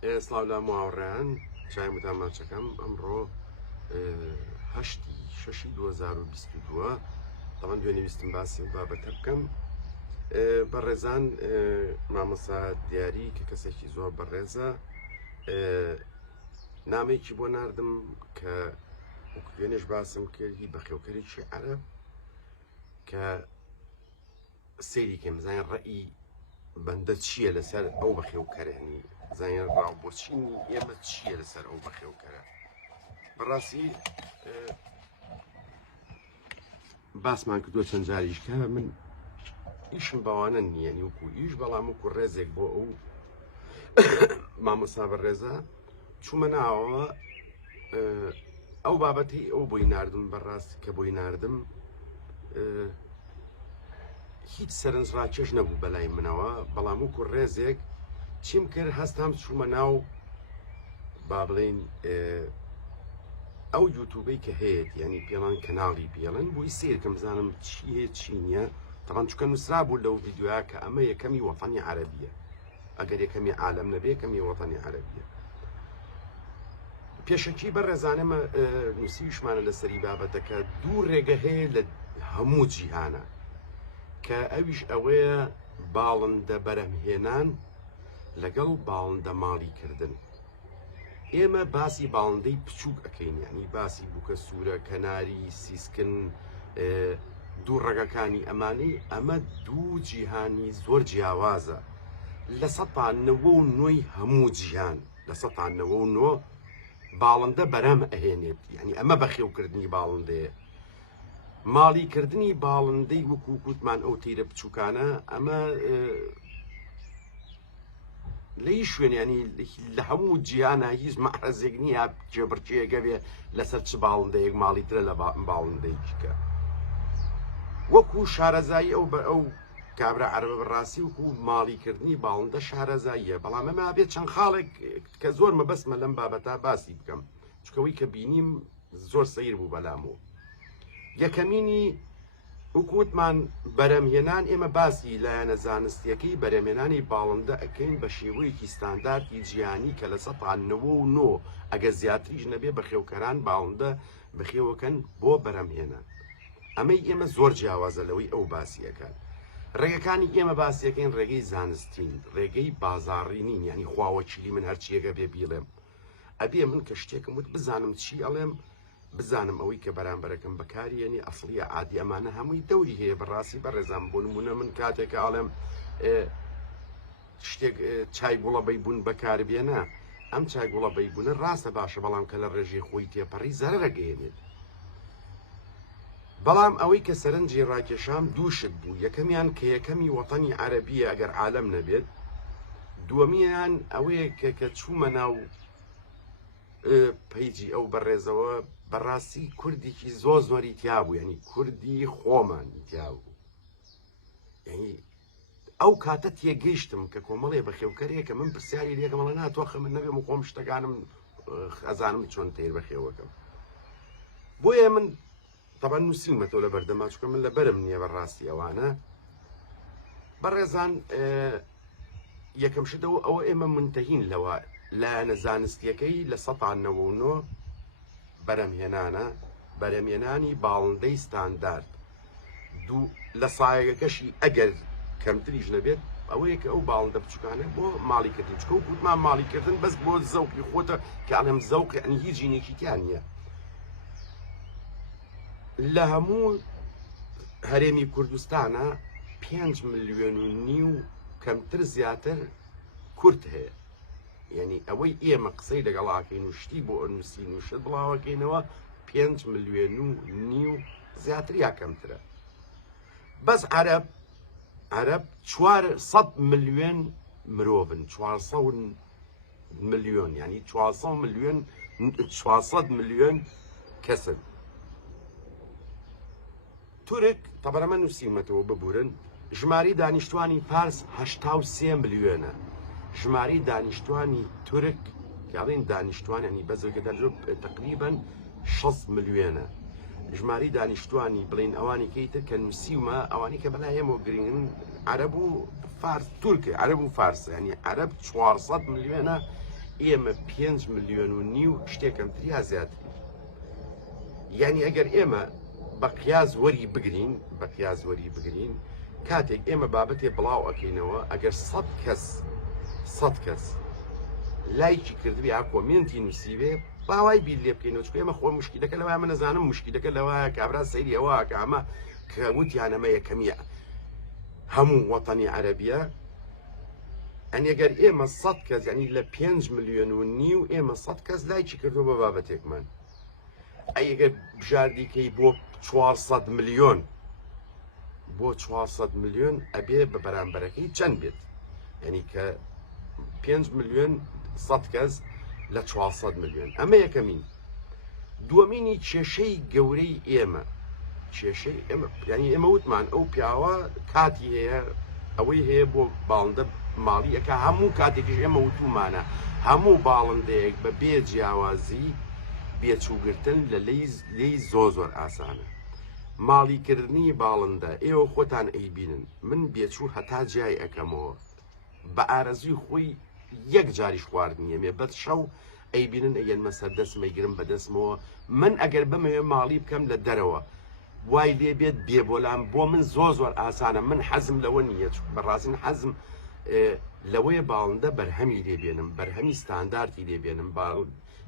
سڵاو لە ماوەڕێیان چای متاماچەکەم ئەمڕۆ 8/6/2022 تەمان دوێنەویستم باسی بابەتە بکەم بە ڕێزان مامۆستا دیاری کە کەسێکی زۆر بەڕێزە نامێکی بۆ ناردم کە وەکوێنێش باسم کردی بەخێوکەرێکی عەرەب کە سەیری کەم زانین ڕەئی بەندە چییە لەسەر ئەو بەخێوکەرێنی زانین ڕاوبۆچینی ئێمە چییە لەسەر ئەو بەخێوکەرە بەڕاستی باسمان کردووە چەند جاریش کە من ئیشم بەوانە نییە وەکو ئیش بەڵام وەکو ڕێزێک بۆ ئەو مامۆستا بەڕێزە چوومە ناوەوە ئەو بابەتی ئەو بۆی ناردم بەڕاستی کە بۆی ناردم هیچ سەرنجڕاکێش نەبوو بەلای منەوە بەڵام وەکو ڕێزێک چیم کرد هەستام چوومە ناو با بڵێن ئەو یوتوبەی کە هەیەت ینی پێڵان کەناڵی پێڵن بۆی سیرکەم بزانم چی هەیە چی نییە تەڵان چکە نووسرا بوو لەو ڤیددیویا کە ئەمە یەکەمی وەتانی عەرەبیە ئەگەر یەکەمی عالەم نەبێ یەکەمی وەتانی عەرەبیە پێشەکی بە ڕێزانەمە نووسیشمانە لەسەری بابەتەکە دوو ڕێگە هەیە لە هەموو جیهانە کە ئەویش ئەوەیە باڵندە بەرەمهێنان لەگەڵ باڵندە ماڵی کردن ئێمە باسی باڵندەی بچووک ئەەکەین ینی باسی بووکە سوورە کەناری سیسکن دوو ڕێگەکانی ئەمانەی ئەمە دوو جیهانی زۆر جیاوازە لە ١٩ هەموو جیهان لە ١٩ باڵندە بەرەم ئەهێنێت ینی ئەمە بەخێوکردنی باڵندەیە ماڵیکردنی باڵندەی وەکو کووتمان ئەو تیرە بچووکانە ئەمە لەی شوێنیانی لە هەموو جیهانە هیچ مەحرەزێک نییە جێبرجێگە بێ لەسەر چ باڵندەیەک ماڵی ترە لە باڵندەیەکە وەکو شارەزایی ئەو بە ئەو کابرا عەرەبە بەڕاستی وەکو ماڵیکردنی باڵندە شارەزاییە بەڵام ئەمە بێت چەند خاڵێک کە زۆر مەبەستمە لەم بابەتا باسی بکەم چکەوەی کە بینیم زۆر سەیر بوو بەلامەوە یەکەمینی وەکووتمان بەرەمهێنان ئێمە باسی لایەنە زانستیەکەی بەرەمهێنانی باڵندە ئەەکەین بە شێوەیەکی ستانداردی جیهانی کە لە ١٩ ئەگە زیاتریش نەبێ بەخێوکەران باڵندە بەخێوەکەن بۆ بەرەمهێنان ئەمەی ئێمە زۆر جیاوازە لەوەی ئەو باسیەکان ڕێگەکانی ئێمە باسیەکەین ڕێگەی زانستین ڕێگەی بازاڕینین ینی خواوەچیلی من هەرچیەکە بێ بیڵێم ئەبێ من کە شتێکم وت بزانم چی ئەڵێم بزانم ئەوەی کە بەرامبەرەکەم بەکارێنی ئەفڵیە عادی ئەمانە هەمووی دەوری هەیە بەڕاستی بەڕێزان بۆ نمونە من کاتێکە ئاڵێم شتێک چای گوڵەبەی بوون بەکاربێنە ئەم چای گوڵەبەی بوونە ڕاستە باشە بەڵام کە لە ڕێژەی خۆی تێپەڕی زەرەرەگەیەنێت بەڵام ئەوەی کە سەرنجی ڕاکێشام دووشت بوو یەکەمیان کە یەکەمی وەتانی عەرەبیە ئەگەر عالەم نەبێت دووەمیان ئەوەیە کە چوومە ناو پەیجی ئەو بەڕێزەوە بەڕاستی کوردێکی زۆر زۆری تیابوو ینی کوردی خۆمان تیابوو ینی ئەو کاتە تێگەیشتم کە کۆمەڵێ بەخێوکەرێکە من پرسیاری لێکەمەڵە ناتوەخە من نەبێ و خۆم شتەکانم ئەزانم چۆن تێر بەخێوەکەم بۆیە من تەبەن نووسیمەتەوە لە بەردەما چکە من لە بەرم نییە بەڕاستی ئەوانە بەڕێزان یەکەم شتەوە ئەوە ئێمە منتەهین لەوە لایەنە زانستیەکەی لە ١٩ بەرەمهێنانە بەرەمهێنانی باڵندەی ستاندارد دوو لە سایەکەشی ئەگەر کەمتریش نەبێت ئەوەیە کە ئەو باڵندە بچووکانە بۆ ماڵیکردن چکە و گوتمان ماڵیکردن بەس بۆ زەوقی خۆتە کە ئەڵێم زەوق یعنی هیچ جینێکی تیان نییە لە هەموو هەرێمی کوردستانە 5.5 ملیۆن کەمتر زیاتر کورد هەیە یعنی ئەوەی ئێمە قسەی لەگەڵاکەین و شتی بۆ ئەنووسین و شت بڵاوەکەینەوە 5.5 ملیۆن زیاتر یا کەمترە بەس عەرەب 400 ملیۆن مرۆڤن 400 ملیۆن ینی 400 ملیۆن کەسن تورک تەبەرەمە نووسیمەتەوە ببورن ژماری دانیشتوانی پارس 83 ملیۆنە ژماری دانیشتوانی تورک یاڵین دانیشتوانانی بەزەگەدەر تقریبا 6 ملیۆنە ژماری دانیشتوانی بڵین ئەوانی کەیتر کە نووسیمە ئەوانی کە بەلای ئێمە گرنگن عەرەب و فارس تورکە عەرەب و فارس ینی عەرەب 400 ملیۆنە ئێمە 5 ملیۆن و نیو شتێکم تریا زیاتری یعنی ئەگەر ئێمە بە قیاز وەری بگرین کاتێک ئێمە بابەتێ بڵاو ئەکەینەوە ئەگەر 100 کەس لایکی کردوی یا کۆمنتی نووسیوێ باوای بیل لێ بکەینەوە چکە ئێمە خۆ مشکلەکە لەوە من نەزانم مشکلەکە لەوەیە کابرا سەیری ئەوە کە ئەمە کە وتیانەمە یەکەمیە هەموو وەتەنی عەرەبیە ئەنێگەر ئێمە 100 کەس ینی لە 5 ملیۆن و نیو ئێمە 100 کەس لایکی کردو بە بابەتێکمان ئەگەر بژاردیکەی بۆ 400 ملیۆن بۆ 400 ملیۆن ئەبێ بە بەرامبەرەکەی چەند بێت ینی کە 5 ملیۆن 100 کەس لە 400 ملیۆن ئەمە یەکەمین دووەمینی کێشەی گەورەی ئێمە کێشەی ئێمە ینی ئێمە وتمان ئەو پیاوە کاتی هەیە ئەوەی هەیە بۆ باڵندە ماڵی ئەکە هەموو کاتێکیش ئێمە وتومانە هەموو باڵندەیەک بە بێ جیاوازی بێچووگرتن لە لێی زۆر ئاسانە ماڵیکردنی باڵندە ئێوە خۆتان ئەیبینن من بێچوو هەتا جای ئەەکەمەوە بە ئارەزوی خۆی یەک جاریش خواردنیە مێ بەد شەو ئەیبینن ئەگەنمە سەردەسمەیگرم بەدەستمەوە من ئەگەر بمەوێ ماڵی بکەم لە دەرەوە وای لێ بێت بێبۆلام بۆ من زۆر ئاسانە من حەزم لەوە نییە بەڕاستین حەزم لەوەیە باڵندە بەرهەمی لێبێنم بەرهەمی ستانداردی لێبێنم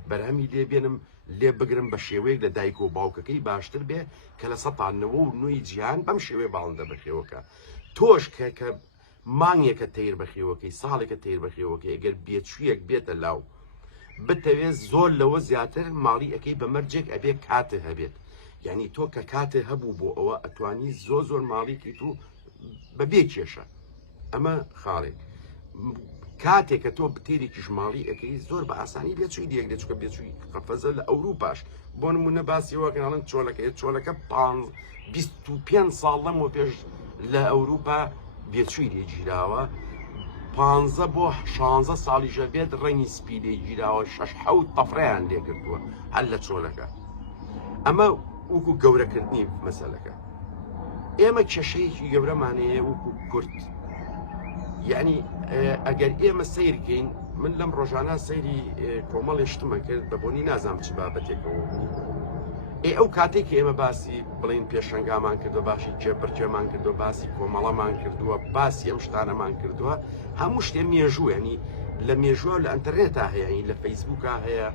بەرهەمی لێبێنم لێ بگرم بە شێوەیەک لە دایک و باوکەکەی باشتر بێ کە لە 199 جیهان بەم شێوەیە باڵندە بەخێوەکە تۆش کە مانگێکە تیر بەخێوەکەی ساڵێکە تیر بەخێوەکەی ئەگەر بێچوویەک بێتە لاو بتەوێت زۆر لەوە زیاتر ماڵی ئەەکەی بە مەرجێک ئەبێ کاتە هەبێت یعنی تۆ کە کاتێ هەبوو بۆ ئەوە ئەتوانی زۆر ماڵێکی تو بەبێ کێشە ئەمە خاڵێک کاتێک کە تۆ بتێرێکی ژماڵی ئەەکەی زۆر بە ئاسانی بێچووی دیەک دەچکە بێچووی قەفەزە لە ئەوروپاش بۆ نمونە باسیەوە کەناڵن چۆلەکە 25 ساڵ لەمەوە پێش لە ئەوروپا بێچووی لێگیراوە 15 بۆ 16 ساڵیشە بێت ڕەنگی سپی لێگیراوە 6 تەفرەیان لێکردووە هەر لە چۆلەکە ئەمە وەکو گەورەکردنی مەسەلەکە ئێمە کێشەیەکی گەورەمانەیە وەکو کورد یعنی ئەگەر ئێمە سیرکەین من لەم ڕۆژانە سەیری کۆمەڵی شتمە کرد بە بۆنی نازام چ بابەتێکەوە ئەو کاتێک ئێمە باسی بڵین پێشەنگامان کردو باشی جێبەرجێمان کردو باسی کۆمەڵەمان کردووە باسی ئەم شتانەمان کردووە هەموو شتێ مێژوو ینی لە مێژووە لە ئەنتەرنێتا هەیە لە فەیسبووکە هەیە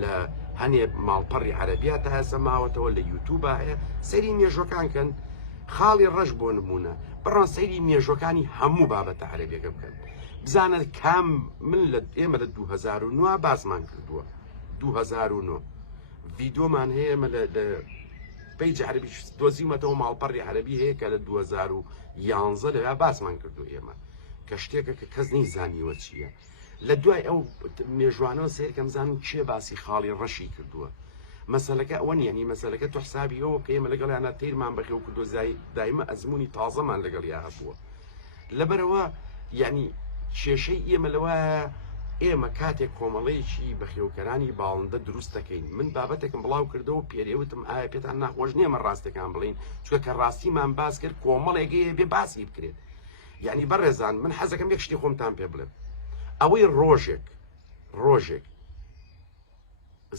لە هەنێ ماڵپەڕی عەرەبیاتە هەسە ماوەتەوە لە یوتیوبە هەیە سەیری مێژوەکان کەن خاڵی ڕەش بۆ نمونە بڕۆن سەیری مێژوەکانی هەموو بابەتە عەرەبیەکە بکەن بزانە کام من لە ئێمە لە 2009 باسمان کردووە 2009 ڤیدۆمان هەیە ئێمە لە پەیج عەرەبی دۆزیمەتەوە ماڵپەڕی عەرەبی هەیە کە لە 2011 لەوێ باسمان کردو ئێمە کە شتێکە کە کەس نەیزانیوە چییە لە دوای ئەو مێژوانەوە سیرکەم زانم چێ باسی خاڵی ڕەشی کردووە مەسەلەکە ئەوە نیە مەسەلەکە تو حسابی ئەوە کە ئێمە لەگەڵیانە تیرمان بەخێو کردو دایمە ئەزمموی تازەمان لەگەڵیا هەبووە لەبەرەوە یعنی کێشەی ئێمە لەوەیە ئێمە کاتێک کۆمەڵەیەکی بەخێوکەرانی باڵندە دروست دەکەین من بابەتێکم بڵاو کردەوە پێرێوتم ئایا پێتان ناخۆش نییە مە ڕاستەکان بڵین چکە کە ڕاستیمان باس کرد کۆمەڵێکەیە بێ باسی بکرێت یعنی بەڕێزان من حەزەکەم یەک شتی خۆمتان پێ بڵێم ئەوەی ڕۆژێک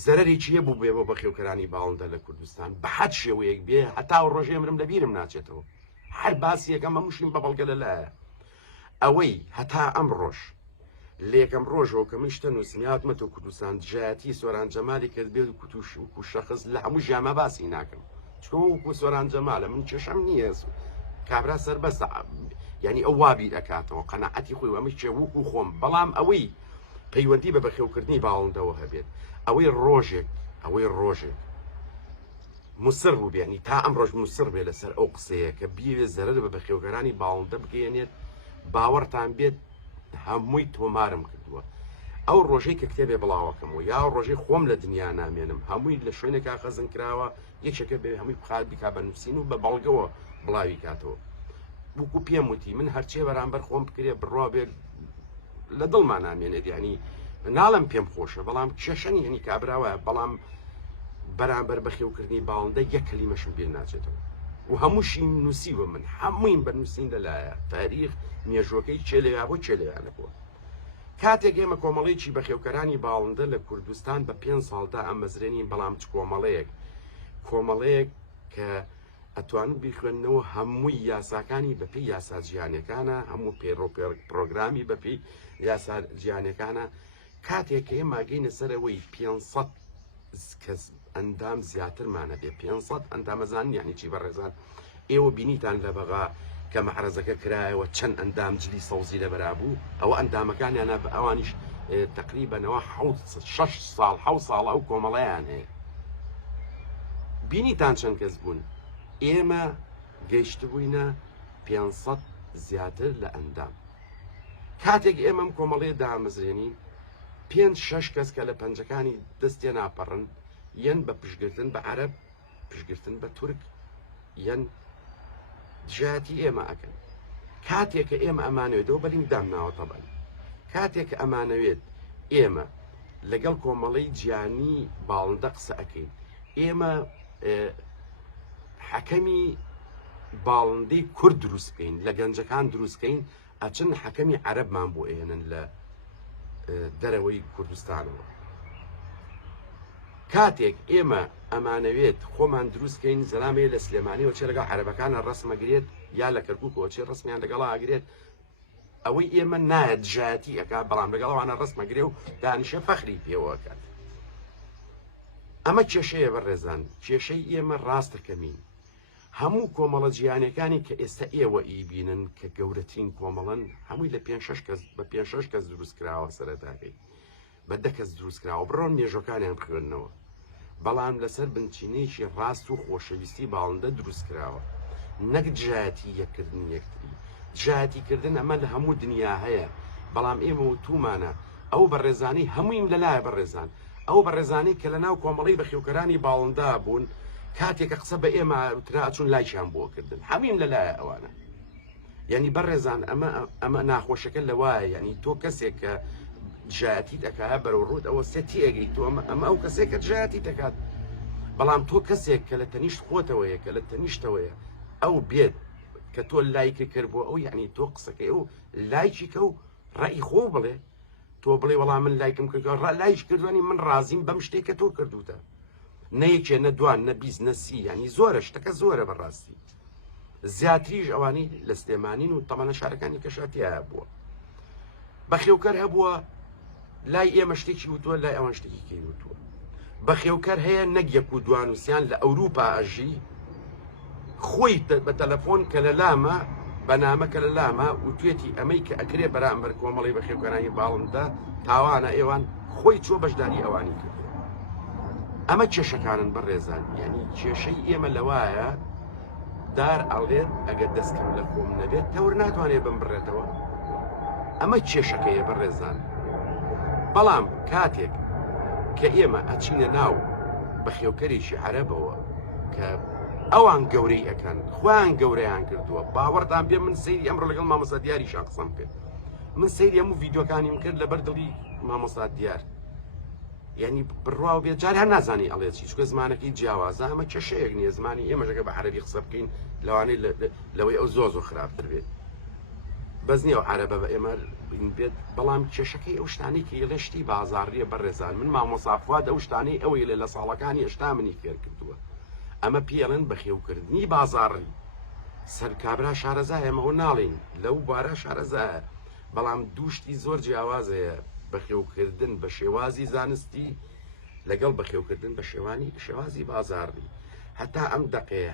زەرەرێکی هەبوو بێ بۆ بەخێوکەرانی باڵندە لە کوردستان بە حەد شێوەیەک بێ هەتا ڕۆژێ مرم لە بیرم ناچێتەوە هەر باسی یەکەم هەمووشیم بە بەڵگە لەلایە ئەوەی هەتا ئەم ڕۆژ لێکەم ڕۆژەوە کە من شتە نووسمیاتمەتە کوردستان دژایەتی سۆران جەمالی کرد بێت و کوتوش و شەخص لە هەموو ژیانمە باسی ناکەم چکە وەکو سۆران جەمالە من کێشەم نییە کابرا سەربەستە یعنی ئەو وابی دەکاتەوە قەناعەتی خۆی ئەمە چێ وەکو خۆم بەڵام ئەوەی پەیوەندی بە بەخێوکردنی باڵندەوە هەبێت ئەوەی ڕۆژێک موسر بوو بێنی تا ئەم ڕۆژ موسر بێ لەسەر ئەو قسەیە کە بیوێ زەرەر بە بەخێوکەرانی باڵندە بگەێنێت باوەڕتان بێت هەمووی تۆمارم کردووە ئەو ڕۆژەی کە کتێبێ بڵاوەکەمەوە یا ڕۆژەی خۆم لە دنیا نامێنم هەمووی لە شوێنێکا خەزم کراوە یەکێکە بێ هەمووی بخات بیکا بە نووسین و بە بەڵگەوە بڵاوی کاتەوە وەکو پێم وتی من هەرچێ بەرامبەر خۆم بکرێ بڕوا بێت لە دڵمان نامێنێت ینی ناڵم پێم خۆشە بەڵام کێشەنی هەنی کابراوە بەڵام بەرامبەر بەخێوکردنی باڵندە یەک کەلیمەشم بێ ناچێتەوە و هەمووشی نووسیوە من هەمووین بە نووسین لەلایە تاریخ مێژوەکەی چێ لەوێ بۆ چێ لەوێ نەبووە کاتێک ئێمە کۆمەڵێکی بەخێوکەرانی باڵندە لە کوردستان بە 5 ساڵدا ئەم مەزرێنین بەڵام چ کۆمەڵەیەک کە ئەتوانن بیخوێنەوە هەمووی یاساکانی بەپی یاسا جیهانیەکانە هەموو پرۆگرامی بەپی یاسا جیهانیەکانە کاتێک کە ئێمە گەینە سەرەوەی 500 کەس ئەندام زیاترمانە بێ 500 ئەندامەزان یعنی چی بەڕێزان ئێوە بینیتان لە بەغا کە مەحرەزەکە کرایەوە چەند ئەندام جلی سەوزی لەبەرا بوو ئەوە ئەندامەکانیانە بە ئەوانیش تقریبەنەوە 6 ساڵ 7 ساڵ ئەو کۆمەڵەیان هەیە بینیتان چەند کەس بوون ئێمە گەیشت بووینە 500 زیاتر لە ئەندام کاتێک ئێمەم کۆمەڵێ دامەزرێنین 5-6 کەس کە لە پەنجەکانی دەستێ ناپەڕن یەن بە پشگرتن بە عەرەب پشگرتن بە تورک یەن دژایەتی ئێمە ئەکەن کاتێک کە ئێمە ئەمانەوێتەوە بەلینگ دامناوە تەبەن کاتێک کە ئەمانەوێت ئێمە لەگەڵ کۆمەڵەی جیانی باڵندە قسە ئەەکەین ئێمە حەکەمی باڵندەی کورد دروستکەین لە گەنجەکان دروستکەین ئەچن حەکەمی عەرەبمان بۆ ئێنن لە دەرەوەی کوردستانەوە کاتێک ئێمە ئەمانەوێت خۆمان دروستکەین زەلامەیە لە سلێمانیەوە چێ لەگەڵ عەرەبەکانە ڕەسمەگرێت یا لە کەرکووکەوە چێ ڕسمیان لەگەڵا ئاگرێت ئەوەی ئێمە نایەت دژایەتی ئەکا بەڵام لەگەڵەوانە ڕسمەگرێ و دانیشە فەخری پێوەکات ئەمە کێشەیە بەڕێزان کێشەی ئێمە ڕاستەکەمین هەموو کۆمەڵە جیهانیەکانی کە ئێستا ئێوە ئیبینن کە گەورەترین کۆمەڵن هەمووی لە 5-6 کەس دروست کراوە سەرەتاکەی بە 10 کەس دروست کراوە بڕۆن مێژۆکانیان بخوێننەوە بەڵام لەسەر بنچینەیەکی ڕاست و خۆشەویستی باڵندە دروست کراوە نەک جایەتی یەکردن یەکتری جایەتیکردن ئەمە لە هەموو دنیا هەیە بەڵام ئێمە و تومانە ئەو بەڕێزانی هەموویم لەلایە بەڕێزان ئەو بەڕێزانی کە لە ناو کۆمەڵی بەخێوکەرانی باڵندا بوون کاتێکە قسە بە ئێمە وترا ئەچون لایشان بۆکردن هەموویم لەلایە ئەوانە یعنی بەڕێزان ئەمە ناخۆشەکە لەوایە یعنی تۆ کەسێک کە جایەتی دەکات بەرەو ڕوود ئەوە سێتی ئەگەی تۆ ئەمە ئەو کەسێکە جایەتی دەکات بەڵام تۆ کەسێک کە لە تەنیشت خۆتەوەیە کە لە تەنیشتەوەیە ئەو بێت کە تۆ لایکە کرد بۆ ئەو یعنی تۆ قسەکەی ئەو لایکی کە و ڕای خۆ بڵێ تۆ بڵێ وەڵام من لایکم کردەوە لایش کردوانی من ڕازیم بەم شتێکە تۆ کردوتە نەیەکێ نە دوان نە بیست نە سی ینی زۆرە شتەکە زۆرە بەڕاستی زیاتریش ئەوانی لە سلێمانین و تەمەنە شارەکانی کەشاتیایە بووە بەخێوکەر هەبووە لای ئێمە شتێکی وتووە لای ئەوان شتێکی کەی وتووە بەخێوکەر هەیە نەک یەک و دوان وسیان لە ئەوروپا ئەژی خۆی بە تەلەفۆن کە لە لامە بەنامەکە لە لامە وتوێتی ئەمەی کە ئەکرێ بەرامبەر کۆمەڵی بەخێوکەرانی باڵندە تاوانە ئێوان خۆی چۆ بەشداری ئەوانی کرد ئەمە کێشەکانن بەڕێزان یعنی کێشەی ئێمە لەوایە دار ئەڵێت ئەگەر دەستکەم لە خۆم نەبێت تەور ناتوانێت بم بڕێتەوە ئەمە کێشەکەیە بەڕێزان بەڵام کاتێک کە ئێمە ئەچینە ناو بەخێوکەرێکی عەرەبەوە کە ئەوان گەورەی ئەەکەن خۆیان گەورەیان کردووە باوەڕتان پێ من سەیری ئەمڕۆ لەگەڵ مامۆستا دیاریشان قسەم کرد من سەیری هەموو ڤیدیۆکانیم کرد لەبەر دڵی مامۆستا دیار یعنی بڕوا و بێت جار هەر نازانی ئەڵێ چی چکە زمانەکەی جیاوازە ئەمە کێشەیەک نییە زمانی ئێمەژەکە بە عەرەبی قسە بکەین لەوانەی لەوەی ئەو زۆ خراپتر بێت بەس نییە عەرەبە بە ئێمە بێت بەڵام کێشەکەی ئەو شتانی کە ئێڵێ شتی بازاڕیە بەڕێزان من مامۆستا فواد ئەو شتانەی ئەوەی لە ساڵەکانی هێشتا منی فێر کردووە ئەمە پێڵێن بەخێوکردنی بازاڕی سەرکابرا شارەزایە ئەمەوە ناڵین لەو بارە شارەزایە بەڵام دووشتی زۆر جیاوازەیە بەخێوکردن بە شێوازی زانستی لەگەڵ بەخێوکردن بە شێوازی بازاڕی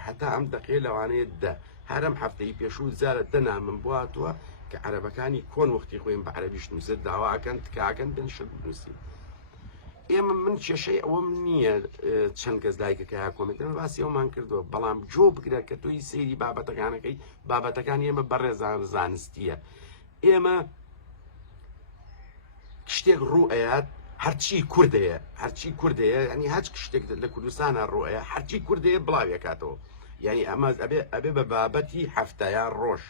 هەتا ئەم دەقێ لەوانەیە دە هەرم هەفتەی پێشوو جارە دەنامم بواتوە کە عەرەبەکانی کۆن وەختی خۆین بە عەرەبیش نووسێت داواکەن تکاکەن بنشت بنووسین ئێمە من کێشەی ئەوەم نییە چەند کەس دایکەکە کۆمنتەر باسی ئەومان کردووە بەڵام جۆ بگرێت کە تۆی سەیری بابەتەکانەکەی بابەتەکان ئێمە بەڕێزان زانستیە ئێمە شتێک ڕوئەیە هەرچی کوردەیە ینی هەچ شتێک لە کوردستانە ڕوئەیە هەرچی کوردەیە بڵاوێکاتەوە یعنی ئەمە ئەبێ بە بابەتی هەفتەیان ڕۆژ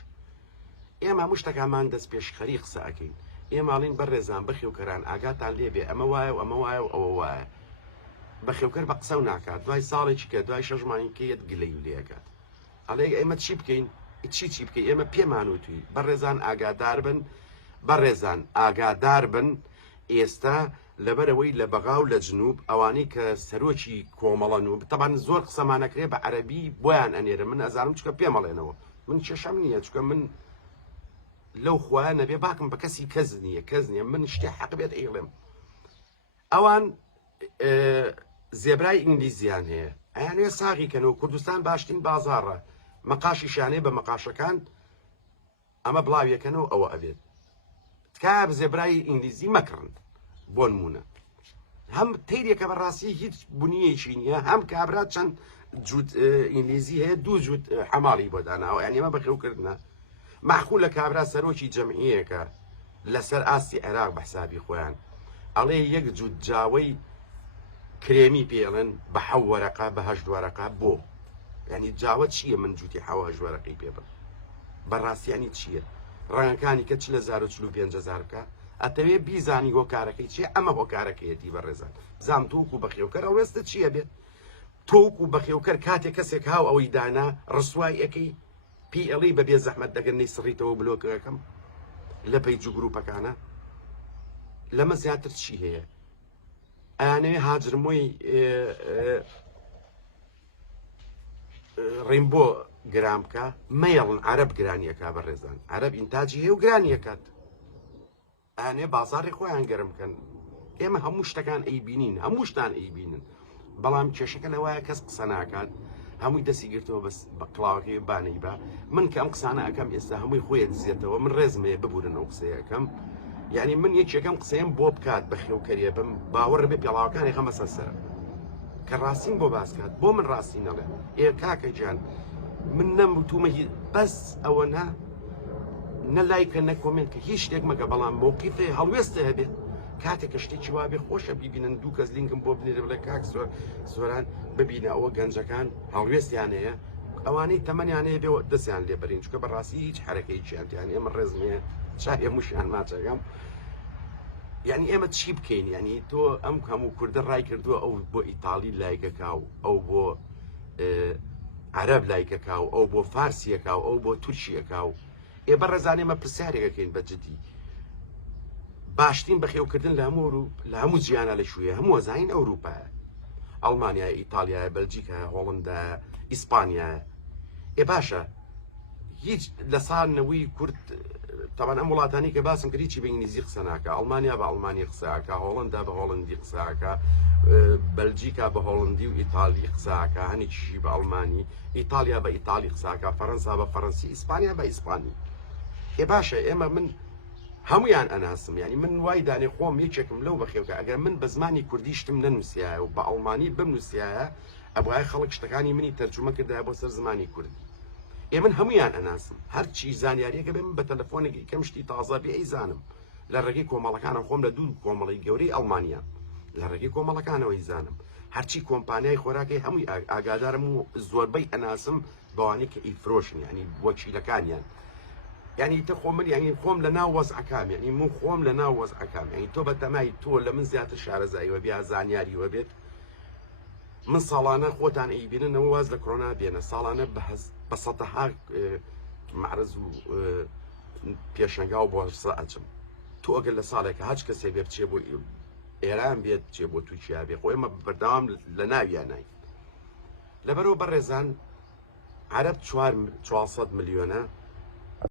ئێمە هەموو شتەکانمان دەست پێشخەری قسە ئەەکەین ئێماڵین بەڕێزان بەخێوکەران ئاگاتان لێبێ ئەمە وایە و ئەمە وایە و ئەوە وایە بەخێوکەر بە قسە و ناکات دوای ساڵێکی کە دوای شەژمانی کەیت گلەی و لێکات ئەڵێ ئێمە چی بکەین چی بکەین ئێمە پێمان وتوی بەڕێزان ئاگادار بن بەڕێزان ئاگادار بن ئێستا لەبەرەوەی لە بەغاو لە جنوب ئەوانەی کە سەرۆکی کۆمەڵەن و تەبان زۆر قسەمانەکرێ بە عەرەبی بۆیان ئەنێرە من ئەزانم چکە پێمەڵێنەوە من کێشەم نییە چکە من لەو خوایە نەبێ باکم بە کەسی کەس نییە من شتێ حەق بێت ئێڵێم ئەوان زێبرای ئینگلیزیان هەیە ئەیانوێ ساغیکەنەوە کوردستان باشترین بازاڕە مەقاشی شانەیە بە مەقاشەکان ئەمە بڵاویەکەنەوە ئەوە ئەبێت تکایە زێبرای ئینگلیزی مەکڕن بۆ نمونە هەم تەیرێکە بەڕاستی هیچ بنیەیەکی نییە هەم کابرا چەند جووت ئینگلیزی هەیە دوو جووت حەماڵی بۆ داناوە یعنی ئەمە بەخێوکردنە مەحخوو لە کابرا سەرۆکی جەمعیەکە لەسەر ئاستی عێراق بە حسابی خۆیان ئەڵێ یەک جووت جاوەی کرێمی پێڵن بە حەو وەرەقە بە هەشت وەرەقە بۆ یعنی جاوە چییە من جووتی حەوە هەشت وەرەقەی پێ بم بەڕاستیانی چییە ڕەنگەکانی کە چ لە 145,000 بکە ئەتەوێ بیزانی هۆکارەکەی چیە ئەمە هۆکارەکەیەتی بەڕێزان بزانام تۆکو بەخێوکەر ئەوێستە چییە بێت تۆکو بەخێوکەر کاتێک کەسێک هاو ئەوەی دانا ڕسوای ئەەکەی PLی بەبێ زەحمەت دەگەنەی سڕیتەوە بلۆکەکەم لە پەیج و گروپەکانە لەمە زیاتر چی هەیە ئەیانەوێ هاجرمۆی ڕێنبۆ گرام بکە مەیەڵن عەرەب گرانیەکە بەڕێزان عەرەب ئینتاجی هەیە و گرانیەکات ئەیانێ بازاڕی خۆیان گەرم بکەن ئێمە هەموو شتەکان ئەیبینین هەموو شتان ئەیبینن بەڵام کێشەکە لەوایە کەس قسە ناکات هەمووی دەستی گرتەوە بە قڵاوەکەی بانەی با من کە ئەم قسانە ئەەکەم ئێستا هەمووی خۆیە دزێتەوە من ڕێزمەیە ببورن ئەو قسەیەکەم یعنی من یەکێکم قسەیەم بۆ بکات بە خێوکەریە بم باوەڕ بێ پێڵاوەکانی خەمە سەر کە ڕاستین بۆ باسکات بۆ من ڕاستی نەڵێ ئێ کاکە گیان من نەموتومە بەس ئەوە نە لایکە نە کۆمنت کە هیچ شتێک مەگە بەڵام مووقیفێ هەڵوێستە هەبێت کاتێکە شتێکی وابێ خۆشە بیبینن دوو کەس لینکم بۆ بنێرە بڵێ کاک زۆران ببینە ئەوە گەنجەکان هەڵوێستیان هەیە ئەوانەی تەمەنیان هەیە بێ دەستیان لێبەرین چکە بەڕاستی هیچ حرەکەی چیان ئێمە ڕێزمەیە شایە موشیان ماچەکەم یعنی ئێمە چی بکەین یعنی تۆ ئەم هەموو کوردە ڕای کردووە ئەو بۆ ئیتالی لایکەکاو ئەو بۆ عەرەب لایکەکاو ئەو بۆ فارسیەکاو ئەو بۆ تورکیەکاو ئێ بەڕێزان ئێمە پرسیارێکەکەین بەجددی باشترین بەخێوکردن لە هەموو جیانە لە شوێ هەموو زین ئەوروپایە ئەڵمانیا ئیتالیایە بەلجیکە هۆڵندا ئیسپانیا ئێ باشە هیچ لە ساڵنەوەی کورد تاوان ئەم وڵاتانی کە باسم کردی چی بە ئینگلیزی قسە ناکە ئەڵمانیا بە ئەڵمانی قسەکە هۆڵندا بە هۆڵندی قسەکە بەلجیکا بە هۆڵندی و ئیتالی قسەکە هەنیشی بە ئەڵمانی ئیتالیا بە ئیتالی قسەکە فەڕەنسا بە فەڕەنسی ئیسپانیا بە ئیسپانی ئێ باشە ئێمە من هەمویان ئەناسم ینی من وای دانێ خۆم یەکێکم لەو بەخێوکە ئەگەر من بە زمانی کوردی شتم نەنووسایە و بە ئەڵمانی بنووسایە ئەبوای خەڵک شتەکانی منی تەرجمە کردای بۆ سەر زمانی کوردی ئێ من هەمویان ئەناسم هەرچی زانیاریەکە بێ من بە تەلەفۆنێکی کەم شتی تازە بێ ئەیزانم لە ڕێگەی کۆمەڵەکانم خۆم لە دوو کۆمەڵی گەورەی ئەڵمانیا لە ڕێگەی کۆمەڵەکانەوەی زانم هەرچی کۆمپانیای خۆراکی هەمووی ئاگادارم و زۆربەی ئەناسم بەوانەی کە ئیفرۆشن ینی وەکیلەکانیان یعنی تە خۆ من یعنی خۆم لە ناو وەزعەکان یعنی من خۆم لە ناو وەزعەکان یعنی تۆ بە تەمای تۆ لە من زیاتر شارەزاییوە بیا زانیاریوە بێت من ساڵانە خۆتان ئەیبیننەوە واز لە کۆرۆنا بێنە ساڵانە بە سەدەها معرز و پێشەنگا و بۆرسە ئەچم تۆ ئەگەر لە ساڵێکە هەچ کەسێک بێ بچێ بۆ ئێران بێت چێ بۆ تووشیا بێ خۆ ئێمە بەردەوام لە ناویان نای لەبەرەوە بەڕێزان عەرەب 400 ملیۆنە